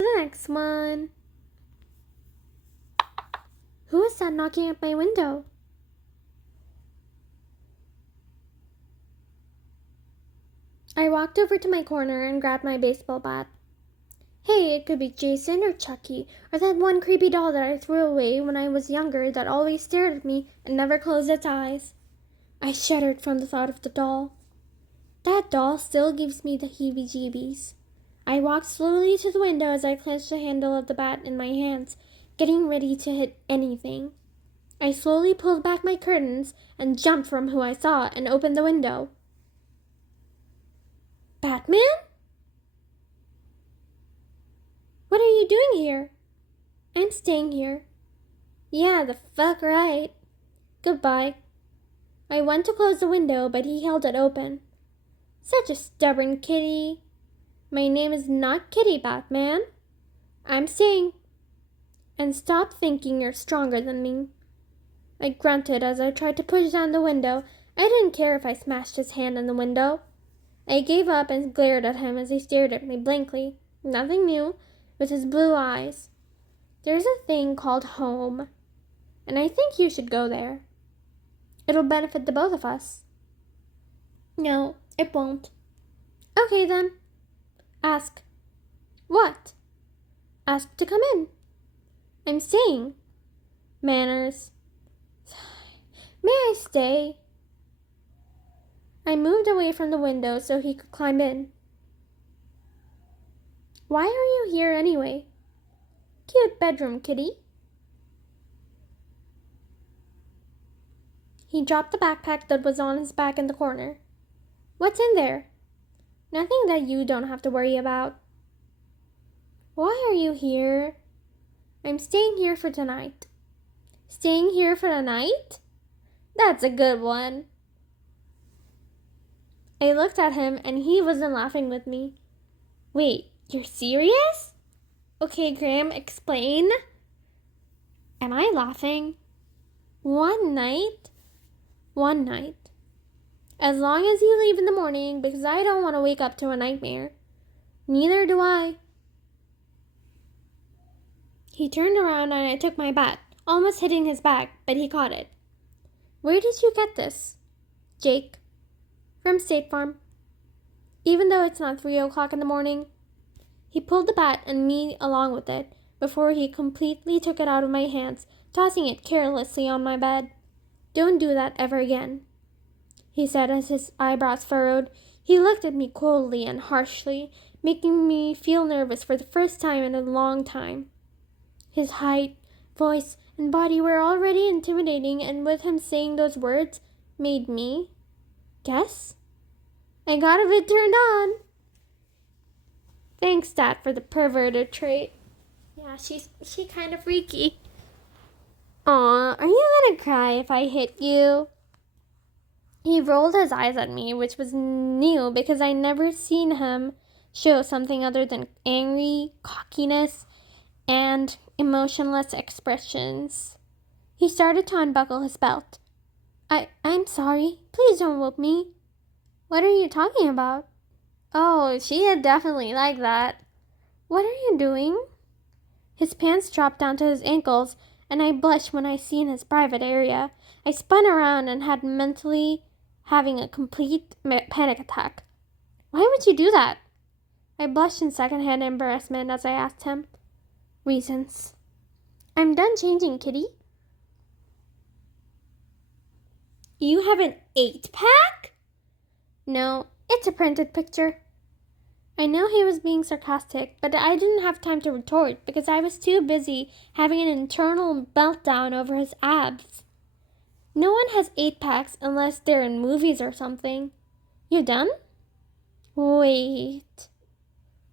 The next one. Who is that knocking at my window? I walked over to my corner and grabbed my baseball bat. Hey, it could be Jason or Chucky, or that one creepy doll that I threw away when I was younger that always stared at me and never closed its eyes. I shuddered from the thought of the doll. That doll still gives me the heebie-jeebies. I walked slowly to the window as I clenched the handle of the bat in my hands, getting ready to hit anything. I slowly pulled back my curtains and jumped from who I saw and opened the window. Batman? What are you doing here? I'm staying here. Yeah, the fuck right. Goodbye. I went to close the window, but he held it open. Such a stubborn kitty. My name is not Kitty, Batman. I'm staying. And stop thinking you're stronger than me. I grunted as I tried to push down the window. I didn't care if I smashed his hand in the window. I gave up and glared at him as he stared at me blankly, nothing new, with his blue eyes. There's a thing called home, and I think you should go there. It'll benefit the both of us. No, it won't. Okay then. Ask. What? Ask to come in. I'm staying. Manners. May I stay? I moved away from the window so he could climb in. Why are you here anyway? Cute bedroom, kitty. He dropped the backpack that was on his back in the corner. What's in there? Nothing that you don't have to worry about. Why are you here? I'm staying here for tonight. Staying here for the night? That's a good one. I looked at him and he wasn't laughing with me. Wait, you're serious? Okay, Graham, explain. Am I laughing? One night? One night. As long as you leave in the morning, because I don't want to wake up to a nightmare. Neither do I. He turned around and I took my bat, almost hitting his back, but he caught it. Where did you get this? Jake. From State Farm. Even though it's not 3 o'clock in the morning. He pulled the bat and me along with it before he completely took it out of my hands, tossing it carelessly on my bed. Don't do that ever again, he said as his eyebrows furrowed. He looked at me coldly and harshly, making me feel nervous for the first time in a long time. His height, voice, and body were already intimidating, and with him saying those words made me guess? I got a bit turned on. Thanks, Dad, for the perverted trait. Yeah, she kind of freaky. Aw, are you gonna cry if I hit you? He rolled his eyes at me, which was new because I never seen him show something other than angry, cockiness, and emotionless expressions. He started to unbuckle his belt. I'm sorry. Please don't whoop me. What are you talking about? Oh, she had definitely like that. What are you doing? His pants dropped down to his ankles, and I blushed when I seen his private area. I spun around and had mentally having a complete panic attack. Why would you do that? I blushed in secondhand embarrassment as I asked him. Reasons. I'm done changing, kitty. You have an 8-pack? No, it's a printed picture. I know he was being sarcastic, but I didn't have time to retort because I was too busy having an internal meltdown over his abs. No one has 8-packs unless they're in movies or something. You done? Wait.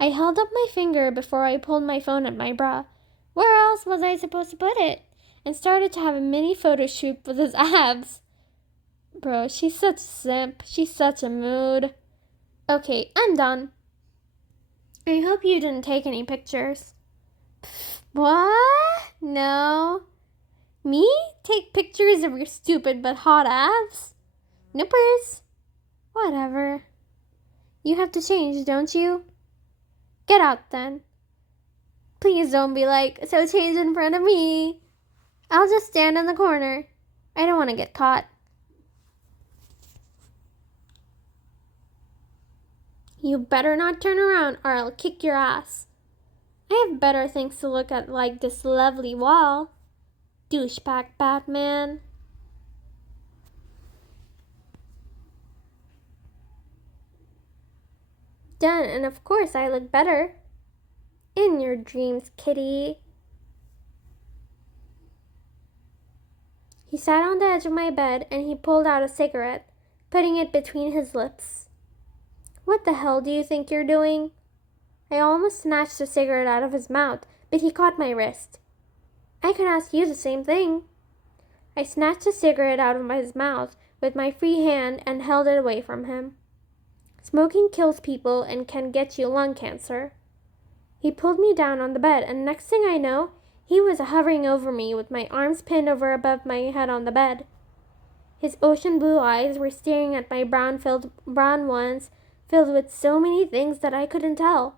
I held up my finger before I pulled my phone at my bra. Where else was I supposed to put it? And started to have a mini photo shoot with his abs. Bro, she's such a simp. She's such a mood. Okay, I'm done. I hope you didn't take any pictures. What? No. Me? Take pictures of your stupid but hot abs? Nippers? Whatever. You have to change, don't you? Get out then. Please don't be like, so change in front of me. I'll just stand in the corner. I don't want to get caught. You better not turn around or I'll kick your ass. I have better things to look at like this lovely wall. Douchebag Batman. Done, and of course I look better. In your dreams, kitty. He sat on the edge of my bed and he pulled out a cigarette, putting it between his lips. What the hell do you think you're doing? I almost snatched the cigarette out of his mouth, but he caught my wrist. I could ask you the same thing. I snatched the cigarette out of his mouth with my free hand and held it away from him. Smoking kills people and can get you lung cancer. He pulled me down on the bed, and next thing I know, he was hovering over me with my arms pinned over above my head on the bed. His ocean blue eyes were staring at my brown ones, filled with so many things that I couldn't tell.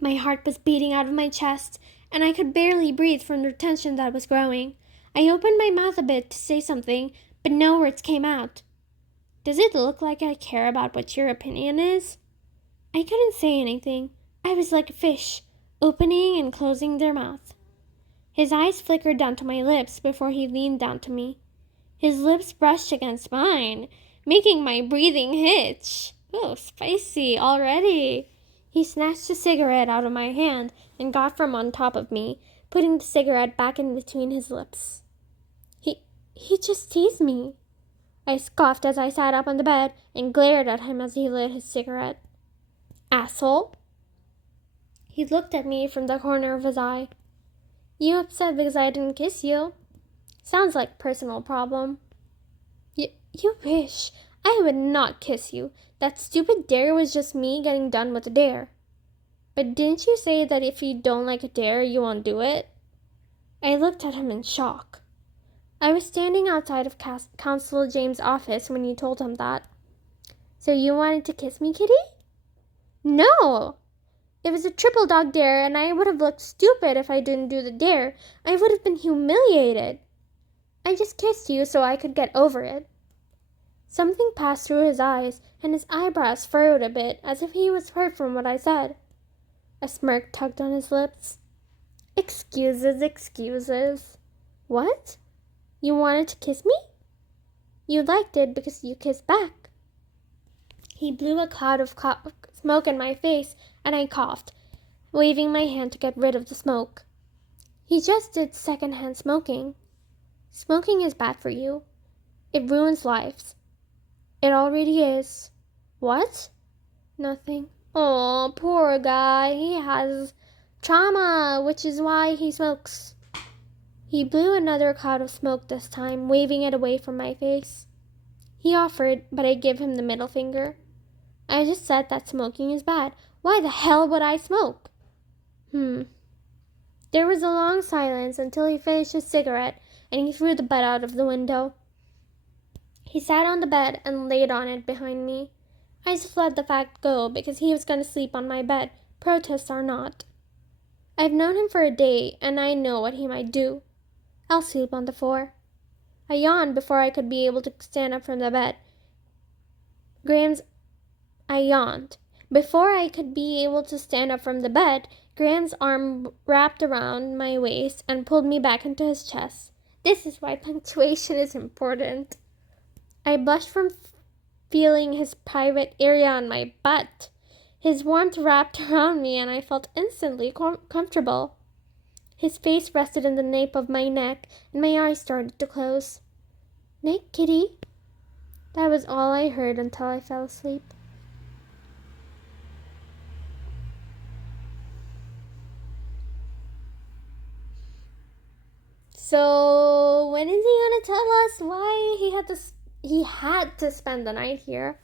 My heart was beating out of my chest, and I could barely breathe from the tension that was growing. I opened my mouth a bit to say something, but no words came out. Does it look like I care about what your opinion is? I couldn't say anything. I was like a fish, opening and closing their mouth. His eyes flickered down to my lips before he leaned down to me. His lips brushed against mine, making my breathing hitch. Oh, spicy already. He snatched a cigarette out of my hand and got from on top of me, putting the cigarette back in between his lips. He just teased me. I scoffed as I sat up on the bed and glared at him as he lit his cigarette. Asshole. He looked at me from the corner of his eye. You upset because I didn't kiss you? Sounds like personal problem. You wish. I would not kiss you. That stupid dare was just me getting done with the dare. But didn't you say that if you don't like a dare, you won't do it? I looked at him in shock. I was standing outside of Council James' office when you told him that. So you wanted to kiss me, kitty? No! It was a triple dog dare, and I would have looked stupid if I didn't do the dare. I would have been humiliated. I just kissed you so I could get over it. Something passed through his eyes, and his eyebrows furrowed a bit, as if he was hurt from what I said. A smirk tugged on his lips. Excuses. What? You wanted to kiss me? You liked it because you kissed back. He blew a cloud of smoke in my face, and I coughed, waving my hand to get rid of the smoke. He just did secondhand smoking. Smoking is bad for you. It ruins lives. It already is. What? Nothing. Oh, poor guy. He has trauma, which is why he smokes. He blew another cloud of smoke this time, waving it away from my face. He offered, but I gave him the middle finger. I just said that smoking is bad. Why the hell would I smoke? There was a long silence until he finished his cigarette and he threw the butt out of the window. He sat on the bed and laid on it behind me. I just let the fact go because he was going to sleep on my bed, protest or not. I've known him for a day and I know what he might do. I'll sleep on the floor. I yawned before I could be able to stand up from the bed. Before I could be able to stand up from the bed, Graham's arm wrapped around my waist and pulled me back into his chest. This is why punctuation is important. I blushed from feeling his private area on my butt. His warmth wrapped around me and I felt instantly comfortable. His face rested in the nape of my neck and my eyes started to close. Night, kitty. That was all I heard until I fell asleep. So, when is he gonna tell us why he had to spend the night here?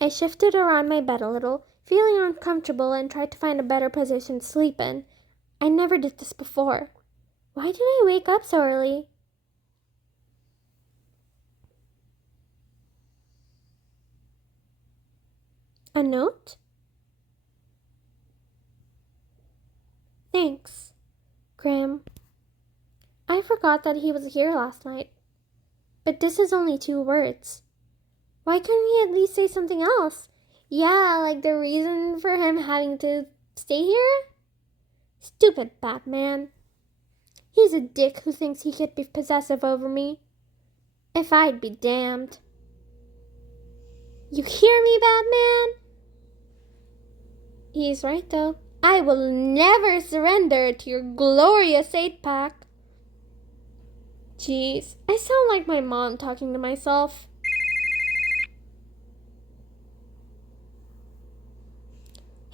I shifted around my bed a little, feeling uncomfortable, and tried to find a better position to sleep in. I never did this before. Why did I wake up so early? A note? Thanks, Graham. I forgot that he was here last night. But this is only 2 words. Why couldn't he at least say something else? Yeah, like the reason for him having to stay here? Stupid Batman. He's a dick who thinks he could be possessive over me. If I'd be damned. You hear me, Batman? He's right, though. I will never surrender to your glorious 8-pack. Jeez, I sound like my mom talking to myself.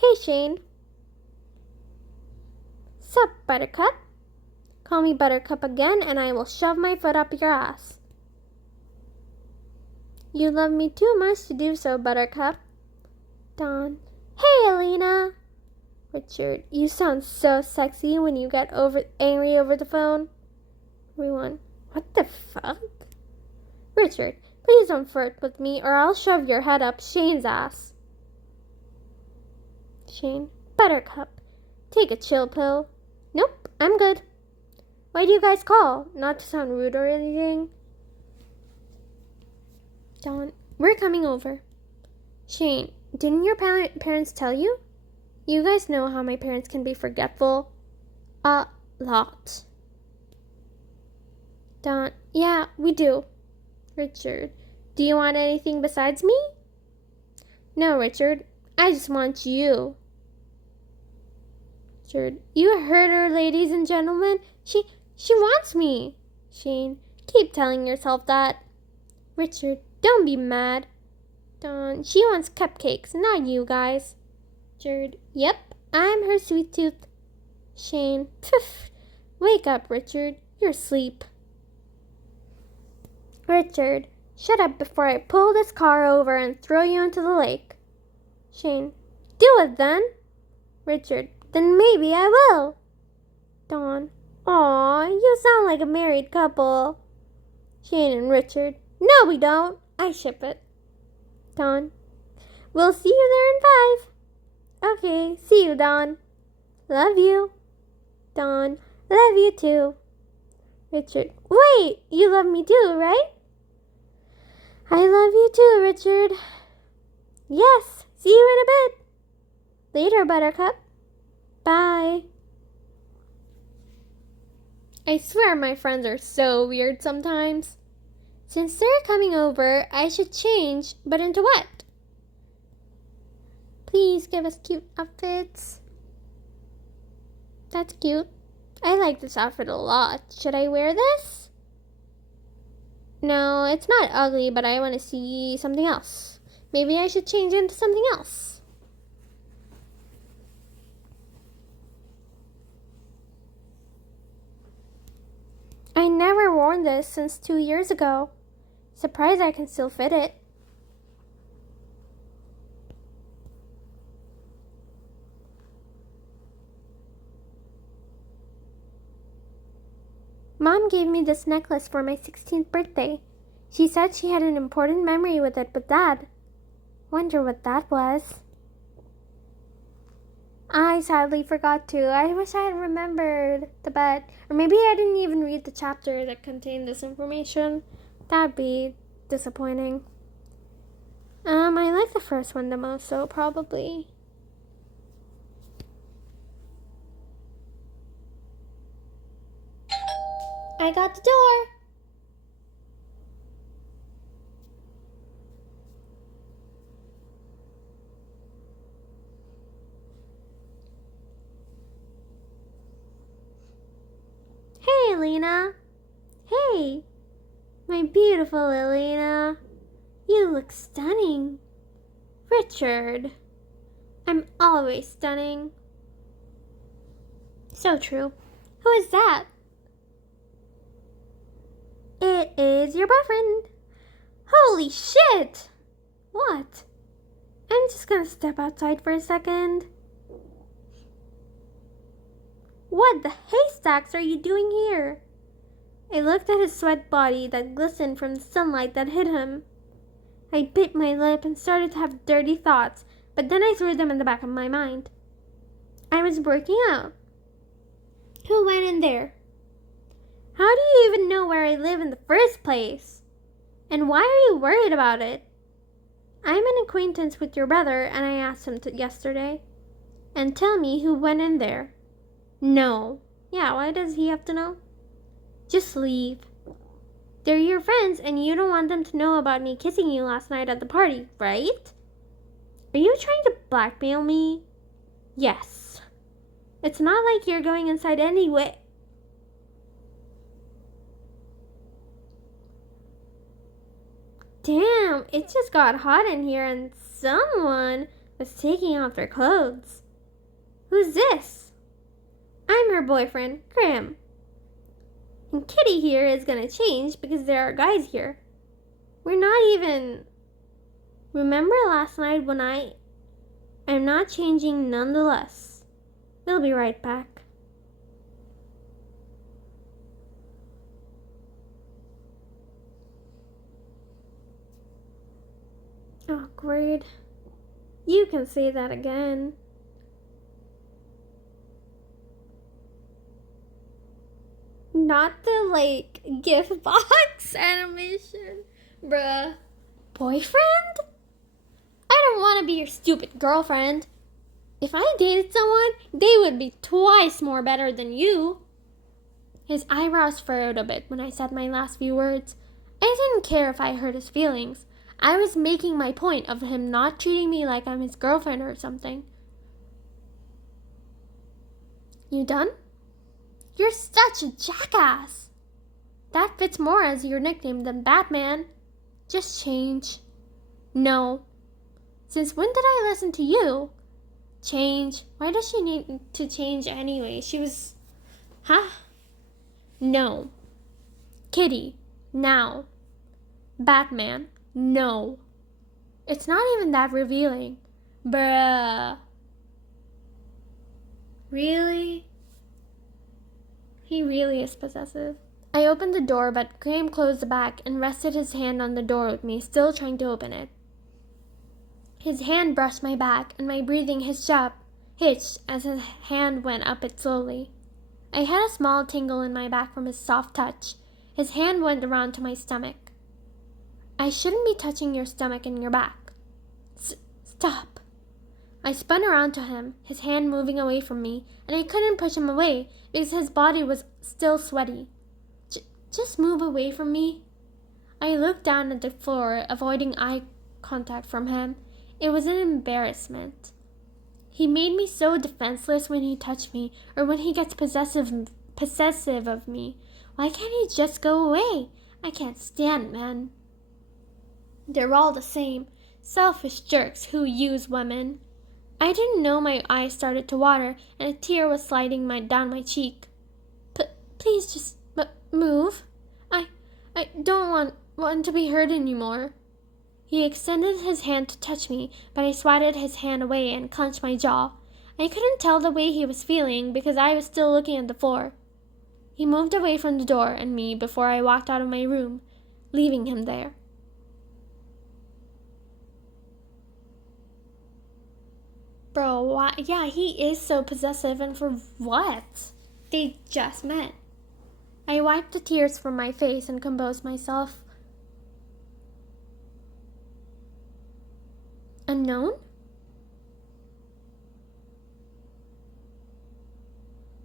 Hey, Shane. Sup, Buttercup? Call me Buttercup again and I will shove my foot up your ass. You love me too much to do so, Buttercup. Dawn. Hey, Elena. Richard, you sound so sexy when you get angry over the phone. Everyone. What the fuck? Richard, please don't flirt with me or I'll shove your head up Shane's ass. Shane. Buttercup, take a chill pill. Nope, I'm good. Why do you guys call? Not to sound rude or anything. Dawn. We're coming over. Shane, didn't your parents tell you? You guys know how my parents can be forgetful. A lot. Dawn. Yeah, we do. Richard. Do you want anything besides me? No, Richard. I just want you. Richard. You heard her, ladies and gentlemen. She wants me. Shane. Keep telling yourself that. Richard. Don't be mad. Dawn. She wants cupcakes, not you guys. Richard. Yep, I'm her sweet tooth. Shane. Pff. Wake up, Richard. You're asleep. Richard, shut up before I pull this car over and throw you into the lake. Shane, do it then. Richard, then maybe I will. Dawn, aw, you sound like a married couple. Shane and Richard, no we don't. I ship it. Dawn, we'll see you there in 5. Okay, see you, Dawn. Love you. Dawn, love you too. Richard, wait, you love me too, right? I love you too, Richard. Yes, see you in a bit. Later, Buttercup. Bye. I swear my friends are so weird sometimes. Since they're coming over, I should change, but into what? Please give us cute outfits. That's cute. I like this outfit a lot. Should I wear this? No, it's not ugly, but I want to see something else. Maybe I should change into something else. I never worn this since 2 years ago. Surprised I can still fit it. Mom gave me this necklace for my 16th birthday. She said she had an important memory with it with Dad. Wonder what that was. I sadly forgot to. I wish I had remembered the bet. Or maybe I didn't even read the chapter that contained this information. That'd be disappointing. I like the first one the most, so probably. I got the door. Hey, Elena. Hey, my beautiful Elena. You look stunning. Richard. I'm always stunning. So true. Who is that? It is your boyfriend. Holy shit! What? I'm just gonna step outside for a second. What the haystacks are you doing here? I looked at his sweat body that glistened from the sunlight that hit him. I bit my lip and started to have dirty thoughts, but then I threw them in the back of my mind. I was working out. Who went in there? How do you even know where I live in the first place? And why are you worried about it? I'm an acquaintance with your brother, and I asked him yesterday. And tell me who went in there. No. Yeah, why does he have to know? Just leave. They're your friends, and you don't want them to know about me kissing you last night at the party, right? Are you trying to blackmail me? Yes. It's not like you're going inside anyway. Damn, it just got hot in here and someone was taking off their clothes. Who's this? I'm her boyfriend, Graham. And Kitty here is gonna change because there are guys here. We're not even... Remember last night when I'm not changing nonetheless. We'll be right back. Awkward. You can say that again. Not the, gift box animation. Bruh. Boyfriend? I don't want to be your stupid girlfriend. If I dated someone, they would be twice more better than you. His eyebrows furrowed a bit when I said my last few words. I didn't care if I hurt his feelings. I was making my point of him not treating me like I'm his girlfriend or something. You done? You're such a jackass. That fits more as your nickname than Batman. Just change. No. Since when did I listen to you? Change. Why does she need to change anyway? She was... Huh? No. Kitty. Now. Batman. No. It's not even that revealing. Bruh. Really? He really is possessive. I opened the door, but Graham closed the back and rested his hand on the door with me, still trying to open it. His hand brushed my back, and my breathing hitched as his hand went up it slowly. I had a small tingle in my back from his soft touch. His hand went around to my stomach. I shouldn't be touching your stomach and your back. Stop. I spun around to him, his hand moving away from me, and I couldn't push him away because his body was still sweaty. Just move away from me. I looked down at the floor, avoiding eye contact from him. It was an embarrassment. He made me so defenseless when he touched me or when he gets possessive of me. Why can't he just go away? I can't stand men. They're all the same, selfish jerks who use women. I didn't know my eyes started to water and a tear was sliding down my cheek. Please just move. I don't want to be hurt anymore. He extended his hand to touch me, but I swatted his hand away and clenched my jaw. I couldn't tell the way he was feeling because I was still looking at the floor. He moved away from the door and me before I walked out of my room, leaving him there. Bro, why? Yeah, he is so possessive, and for what? They just met. I wiped the tears from my face and composed myself. Unknown?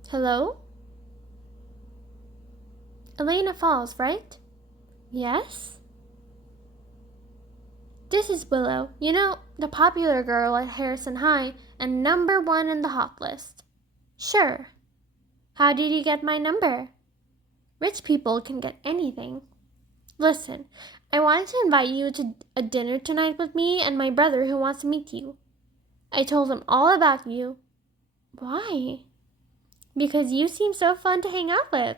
Hello? Elena Falls, right? Yes? This is Willow. You know, the popular girl at Harrison High and #1 in the hot list. Sure. How did you get my number? Rich people can get anything. Listen, I wanted to invite you to a dinner tonight with me and my brother who wants to meet you. I told him all about you. Why? Because you seem so fun to hang out with.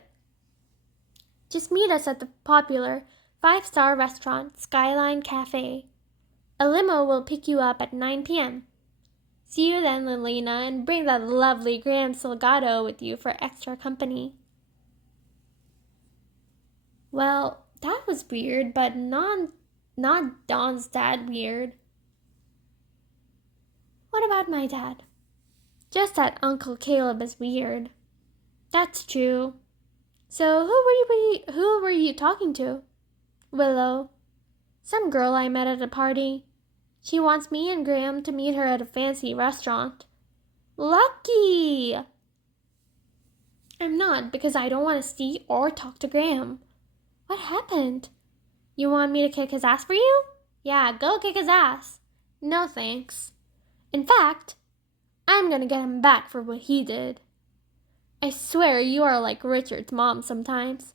Just meet us at the popular 5-star restaurant, Skyline Cafe. A limo will pick you up at 9 p.m. See you then, Lilina, and bring that lovely Graham Salgado with you for extra company. Well, that was weird, but not Don's dad weird. What about my dad? Just that Uncle Caleb is weird. That's true. So who were you talking to? Willow. Some girl I met at a party. She wants me and Graham to meet her at a fancy restaurant. Lucky! I'm not, because I don't want to see or talk to Graham. What happened? You want me to kick his ass for you? Yeah, go kick his ass. No thanks. In fact, I'm gonna get him back for what he did. I swear you are like Richard's mom sometimes.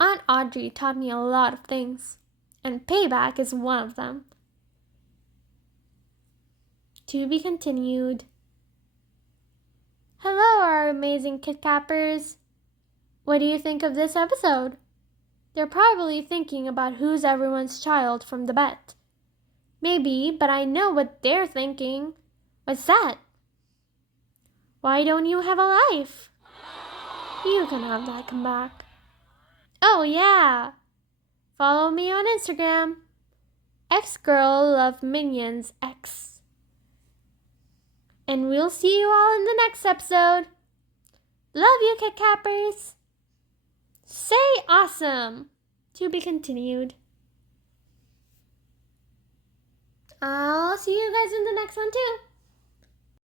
Aunt Audrey taught me a lot of things, and payback is one of them. To be continued. Hello, our amazing Kit Cappers. What do you think of this episode? They're probably thinking about who's everyone's child from the bet. Maybe, but I know what they're thinking. What's that? Why don't you have a life? You can have that come back. Oh yeah! Follow me on Instagram. xgirlloveminionsx. And we'll see you all in the next episode. Love you, Kit Cappers. Say awesome. To be continued. I'll see you guys in the next one too.